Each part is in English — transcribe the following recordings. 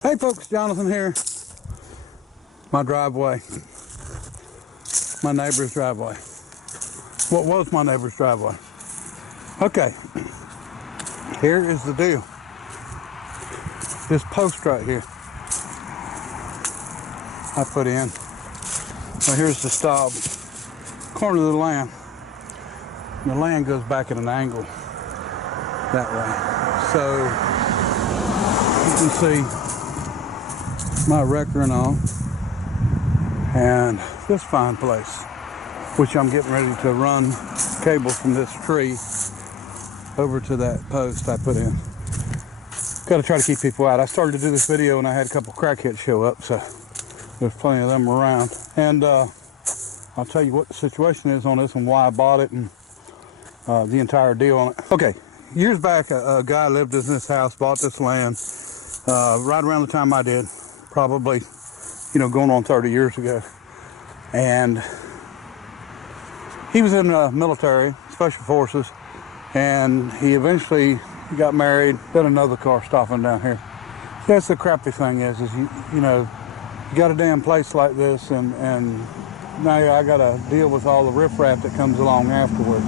Hey folks, Jonathan here. My driveway. My neighbor's driveway. What was my neighbor's driveway? Okay, here is the deal. This post right here I put in. Well, here's the stop. Corner of the land. The land goes back at an angle that way. So you can see my wrecker and all, and this fine place, which I'm getting ready to run cable from this tree over to that post I put in. Got to try to keep people out. I started to do this video and I had a couple crackheads show up, so there's plenty of them around. And I'll tell you what the situation is on this and why I bought it and the entire deal on it. Okay, years back, a guy lived in this house, bought this land right around the time I did. Probably, going on 30 years ago. And he was in the military, special forces, and he eventually got married. Then another car stopping down here. That's the crappy thing is you got a damn place like this, and now I got to deal with all the riffraff that comes along afterwards.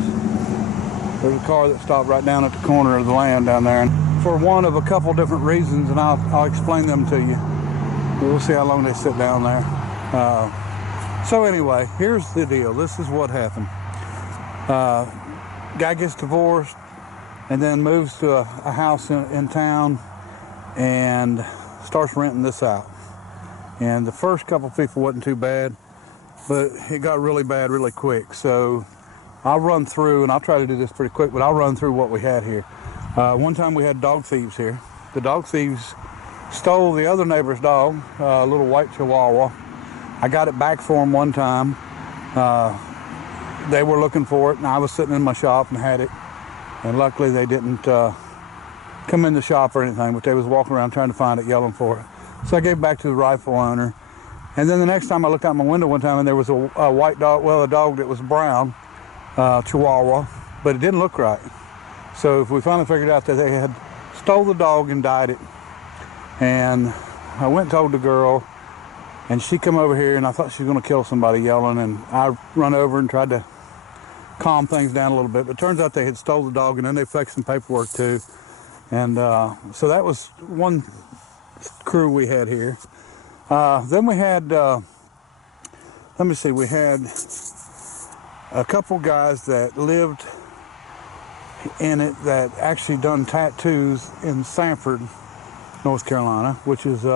There's a car that stopped right down at the corner of the land down there, and for one of a couple different reasons, and I'll explain them to you. We'll see how long they sit down there. So anyway, here's the deal. This is what happened. Guy gets divorced and then moves to a house in town and starts renting this out. And the first couple people wasn't too bad, but it got really bad really quick. So I'll run through, and I'll try to do this pretty quick, but I'll run through what we had here. One time we had dog thieves here. The dog thieves stole the other neighbor's dog, a little white Chihuahua. I got it back for them one time. They were looking for it, and I was sitting in my shop and had it. And luckily they didn't come in the shop or anything, but they was walking around trying to find it, yelling for it. So I gave it back to the rightful owner. And then the next time I looked out my window one time, and there was a white dog, well, a dog that was brown, Chihuahua, but it didn't look right. So we finally figured out that they had stole the dog and dyed it. And I went and told the girl, and she come over here, and I thought she was going to kill somebody yelling, and I run over and tried to calm things down a little bit. But it turns out they had stole the dog, and then they fixed some paperwork too. And so that was one crew we had here. Then we had, let me see, we had a couple guys that lived in it that actually done tattoos in Sanford, North Carolina, which is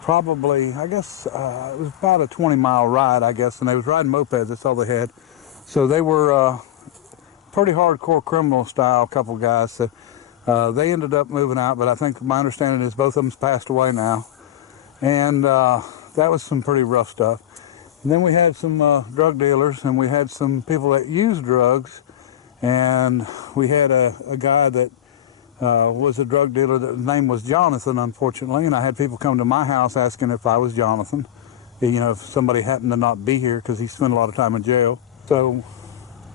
probably, I guess, it was about a 20-mile ride, I guess, and they was riding mopeds. That's all they had. So they were pretty hardcore criminal style couple guys. So they ended up moving out, but I think my understanding is both of them's passed away now. And that was some pretty rough stuff. And then we had some drug dealers, and we had some people that used drugs, and we had a guy that was a drug dealer. His name was Jonathan, unfortunately, and I had people come to my house asking if I was Jonathan, if somebody happened to not be here, because he spent a lot of time in jail. So,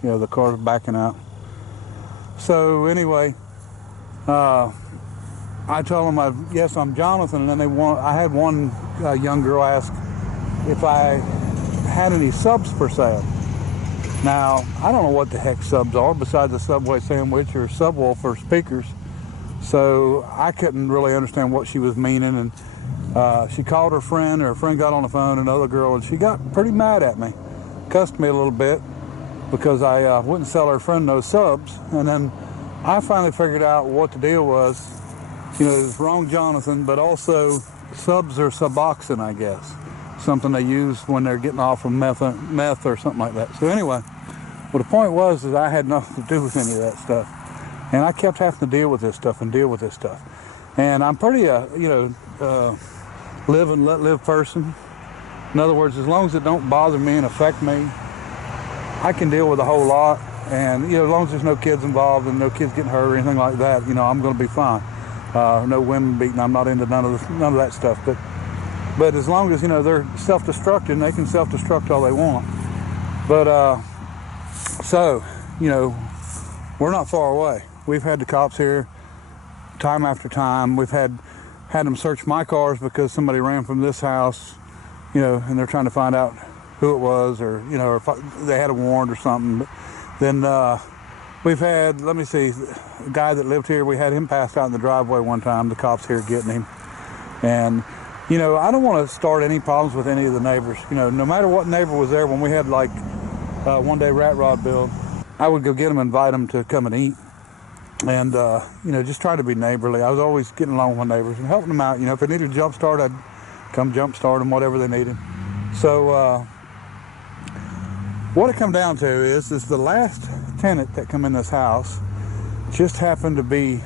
the car's backing out. So anyway, I told them, yes, I'm Jonathan, and then I had one young girl ask if I had any subs for sale. Now, I don't know what the heck subs are besides a Subway sandwich or subwoofer speakers. So I couldn't really understand what she was meaning, and she called her friend, or her friend got on the phone, another girl, and she got pretty mad at me, cussed me a little bit because I wouldn't sell her friend no subs. And then I finally figured out what the deal was. It was wrong Jonathan, but also subs are Suboxone, I guess, something they use when they're getting off of meth or something like that. So anyway, well, the point was is I had nothing to do with any of that stuff. And I kept having to deal with this stuff. And I'm pretty, live and let live person. In other words, as long as it don't bother me and affect me, I can deal with a whole lot. And, as long as there's no kids involved and no kids getting hurt or anything like that, I'm going to be fine. No women beating. I'm not into none of that stuff. But as long as, they're self-destructing, they can self-destruct all they want. But, so, we're not far away. We've had the cops here time after time. We've had had them search my cars because somebody ran from this house, you know, and they're trying to find out who it was, or, you know, or if they had a warrant or something. But then we've had, let me see, a guy that lived here, we had him passed out in the driveway one time, the cops here getting him. And, you know, I don't want to start any problems with any of the neighbors. You know, no matter what neighbor was there, when we had like one day rat rod build, I would go get them, invite them to come and eat. And, you know, just try to be neighborly. I was always getting along with my neighbors and helping them out. You know, if they needed a jump start, I'd come jump start them, whatever they needed. So what it come down to is the last tenant that come in this house just happened to be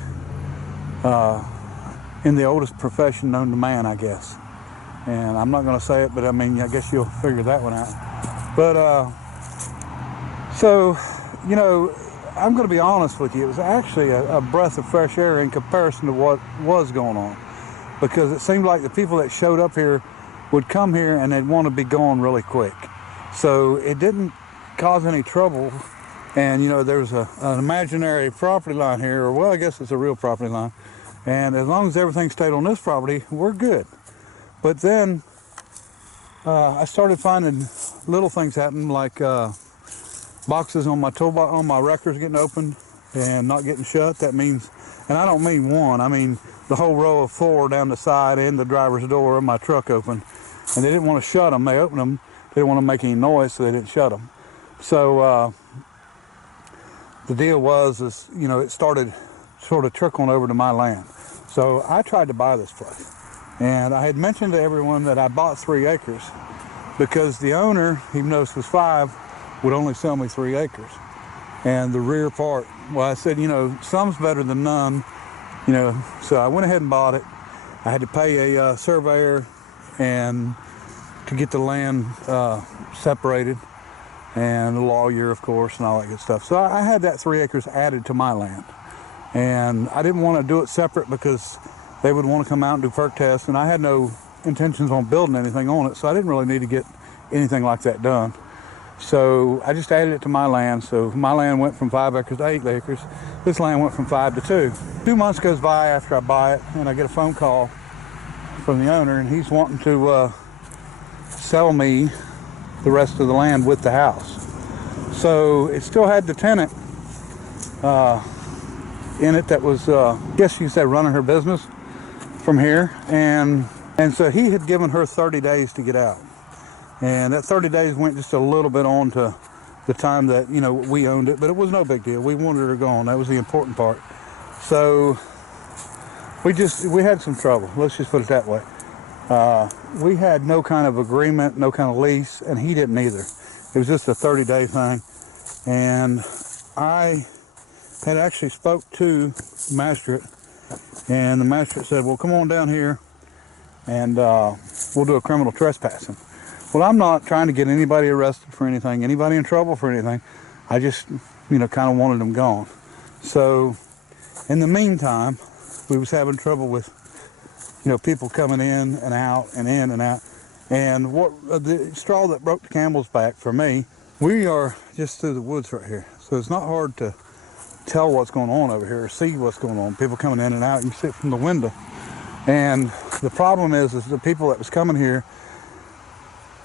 in the oldest profession known to man, I guess. And I'm not going to say it, but I mean, I guess you'll figure that one out. But so, you know, I'm going to be honest with you. It was actually a breath of fresh air in comparison to what was going on, because it seemed like the people that showed up here would come here and they'd want to be gone really quick. So it didn't cause any trouble. And, you know, there's an imaginary property line here, or, well, I guess it's a real property line. And as long as everything stayed on this property, we're good. But then I started finding little things happen, like boxes on my toolbox, on my wreckers getting opened and not getting shut. That means, and I don't mean one, I mean the whole row of 4 down the side and the driver's door of my truck open. And they didn't want to shut them. They opened them. They didn't want to make any noise, so they didn't shut them. So the deal was, you know, it started sort of trickling over to my land. So I tried to buy this place. And I had mentioned to everyone that I bought 3 acres because the owner, even though this was 5, would only sell me 3 acres. And the rear part, well, I said, you know, some's better than none, you know. So I went ahead and bought it. I had to pay a surveyor and to get the land separated, and a lawyer, of course, and all that good stuff. So I had that 3 acres added to my land. And I didn't want to do it separate because they would want to come out and do perk tests, and I had no intentions on building anything on it, so I didn't really need to get anything like that done. So I just added it to my land. So my land went from 5 acres to 8 acres. This land went from 5 to 2. 2 months goes by after I buy it, and I get a phone call from the owner, and he's wanting to sell me the rest of the land with the house. So it still had the tenant in it that was, I guess you could say, running her business from here. And so he had given her 30 days to get out. And that 30 days went just a little bit on to the time that, you know, we owned it, but it was no big deal. We wanted her gone. That was the important part. So we had some trouble. Let's just put it that way. We had no kind of agreement, no kind of lease, and he didn't either. It was just a 30-day thing. And I had actually spoke to the magistrate, and the magistrate said, well, come on down here and we'll do a criminal trespassing. Well, I'm not trying to get anybody arrested for anything, anybody in trouble for anything. I just, you know, kind of wanted them gone. So in the meantime, we was having trouble with, you know, people coming in and out and in and out. And what the straw that broke the camel's back for me, we are just through the woods right here. So it's not hard to tell what's going on over here or see what's going on. People coming in and out, you can see it from the window. And the problem is the people that was coming here,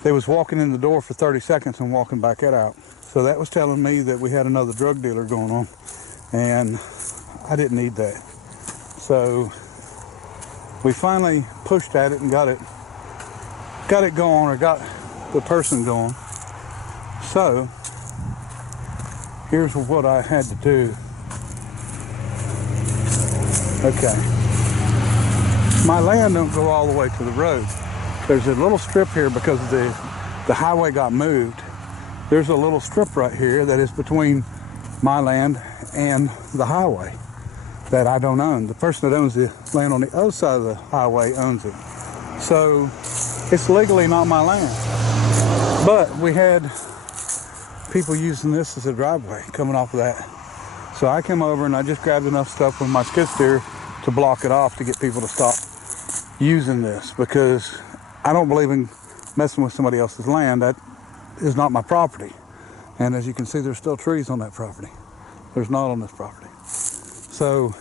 they was walking in the door for 30 seconds and walking back out. So that was telling me that we had another drug dealer going on. And I didn't need that. So we finally pushed at it and got it going, or got the person going. So here's what I had to do. Okay. My land don't go all the way to the road. There's a little strip here because the highway got moved. There's a little strip right here that is between my land and the highway that I don't own. The person that owns the land on the other side of the highway owns it. So it's legally not my land. But we had people using this as a driveway coming off of that. So I came over and I just grabbed enough stuff with my skid steer to block it off to get people to stop using this, because I don't believe in messing with somebody else's land. That is not my property. And as you can see, there's still trees on that property. There's not on this property. So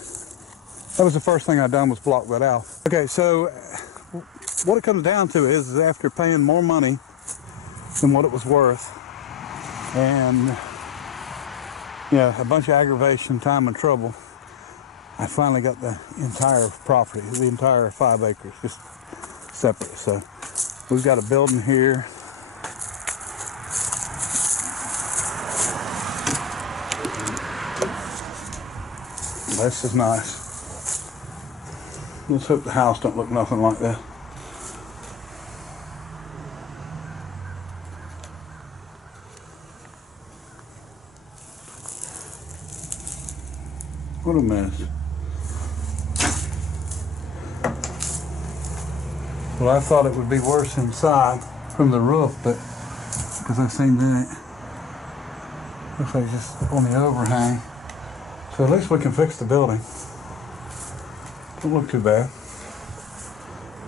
That was the first thing I done, was block that out. Okay, so what it comes down to is after paying more money than what it was worth, and yeah, a bunch of aggravation, time, and trouble, I finally got the entire property, the entire 5 acres, just separate. So we've got a building here. This is nice. Let's hope the house don't look nothing like that. What a mess. Well, I thought it would be worse inside from the roof, but because I seen that, looks like just on the overhang. So at least we can fix the building. Don't look too bad.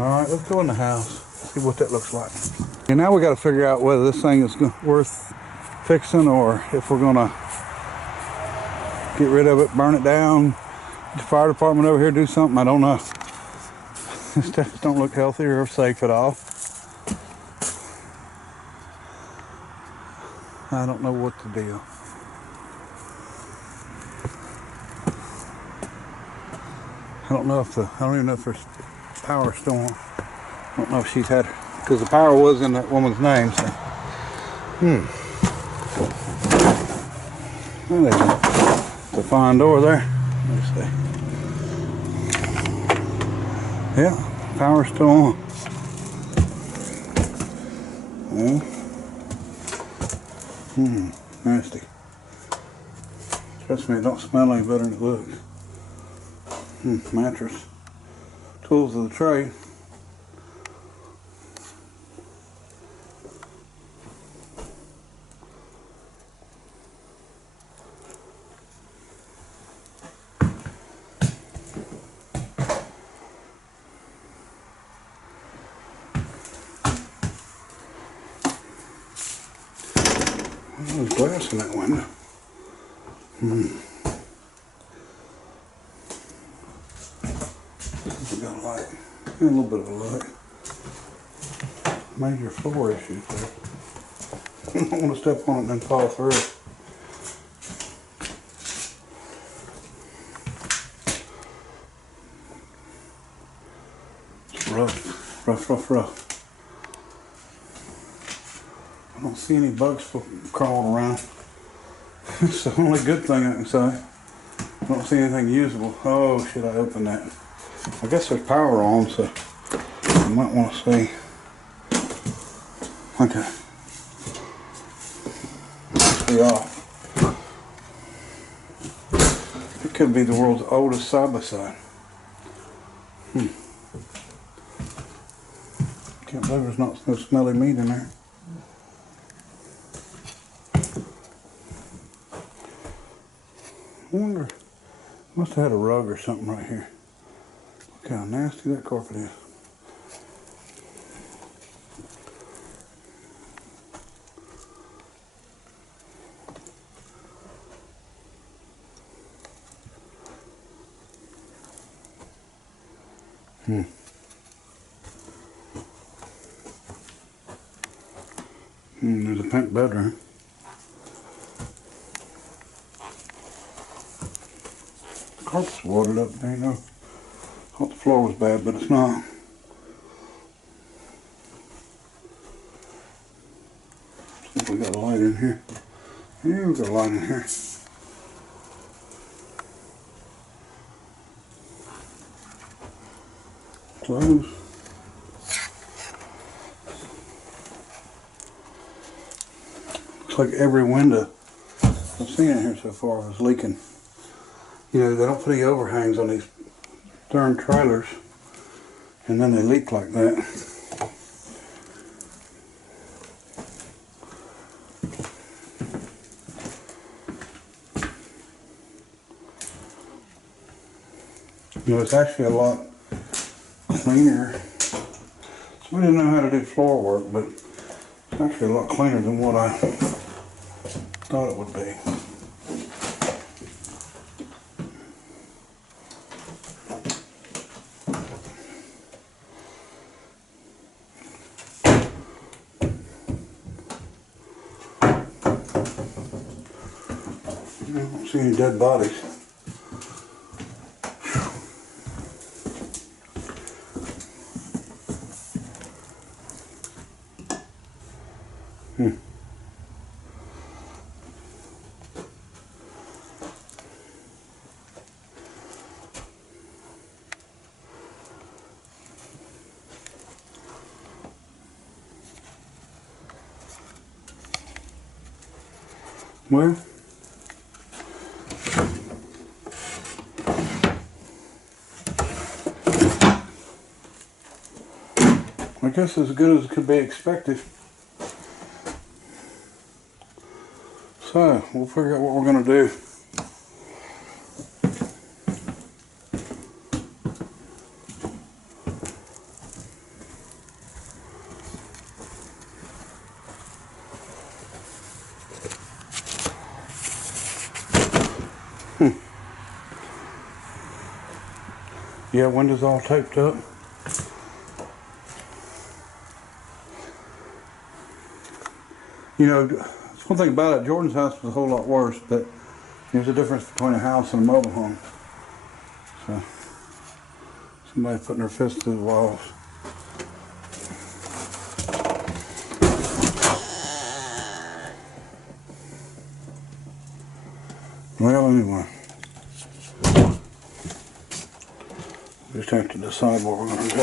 All right, let's go in the house, see what that looks like. And now we got to figure out whether this thing is worth fixing, or if we're gonna get rid of it, burn it down, get the fire department over here, do something. I don't know. This just don't look healthy or safe at all. I don't know what to do. I don't even know if there's power still on. I don't know if she's had, because the power was in that woman's name, so. Well, there's a fine door there. Let's see. Yeah, power's still on. Yeah. Nasty. Trust me, it don't smell any better than it looks. Mattress. Tools of the trade. There's glass in that window. We got a light. A little bit of a light. Major floor issues there. I don't want to step on it and then fall through. It's rough. Rough. I don't see any bugs crawling around. It's the only good thing I can say. I don't see anything usable. Oh, should I open that? I guess there's power on, so I might want to see. Okay. Must be off. It could be the world's oldest side-by-side. Can't believe there's not no smelly meat in there. I wonder, must have had a rug or something right here. Look how nasty that carpet is. There's a pink bedroom. The carpet's watered up there, you know. I thought the floor was bad, but it's not. See if we got a light in here. Yeah, we got a light in here. Close. Looks like every window I've seen in here so far is leaking. You know, they don't put any overhangs on these darn trailers, and then they leak like that. You know, it's actually a lot cleaner. So we didn't know how to do floor work, but it's actually a lot cleaner than what I thought it would be. don't see any dead bodies. Well, I guess as good as could be expected. So, we'll figure out what we're going to do. Yeah, windows all taped up. You know, that's one thing about it. Jordan's house was a whole lot worse, but there's a difference between a house and a mobile home. So, somebody putting their fist through the walls. Well, anyway. We just have to decide what we're going to do.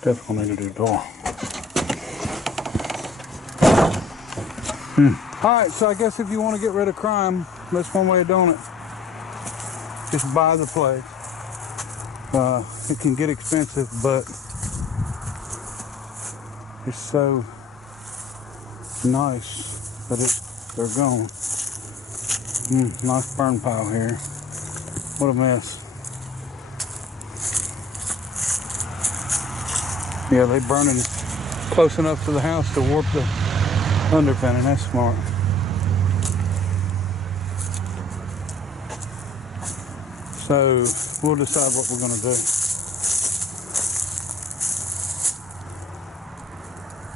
Definitely need to do door. Alright, so I guess if you want to get rid of crime, that's one way of doing it. Just buy the place. It can get expensive, but it's so nice that they're gone. Nice burn pile here. What a mess. Yeah, they burning close enough to the house to warp the underpinning. That's smart. So we'll decide what we're going to do.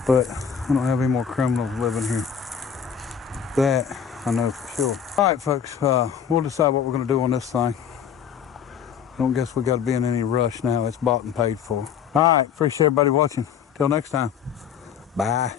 But I don't have any more criminals living here. That I know for sure. Alright folks, we'll decide what we're going to do on this thing. I don't guess we got to be in any rush now. It's bought and paid for. Alright, appreciate everybody watching. Till next time. Bye.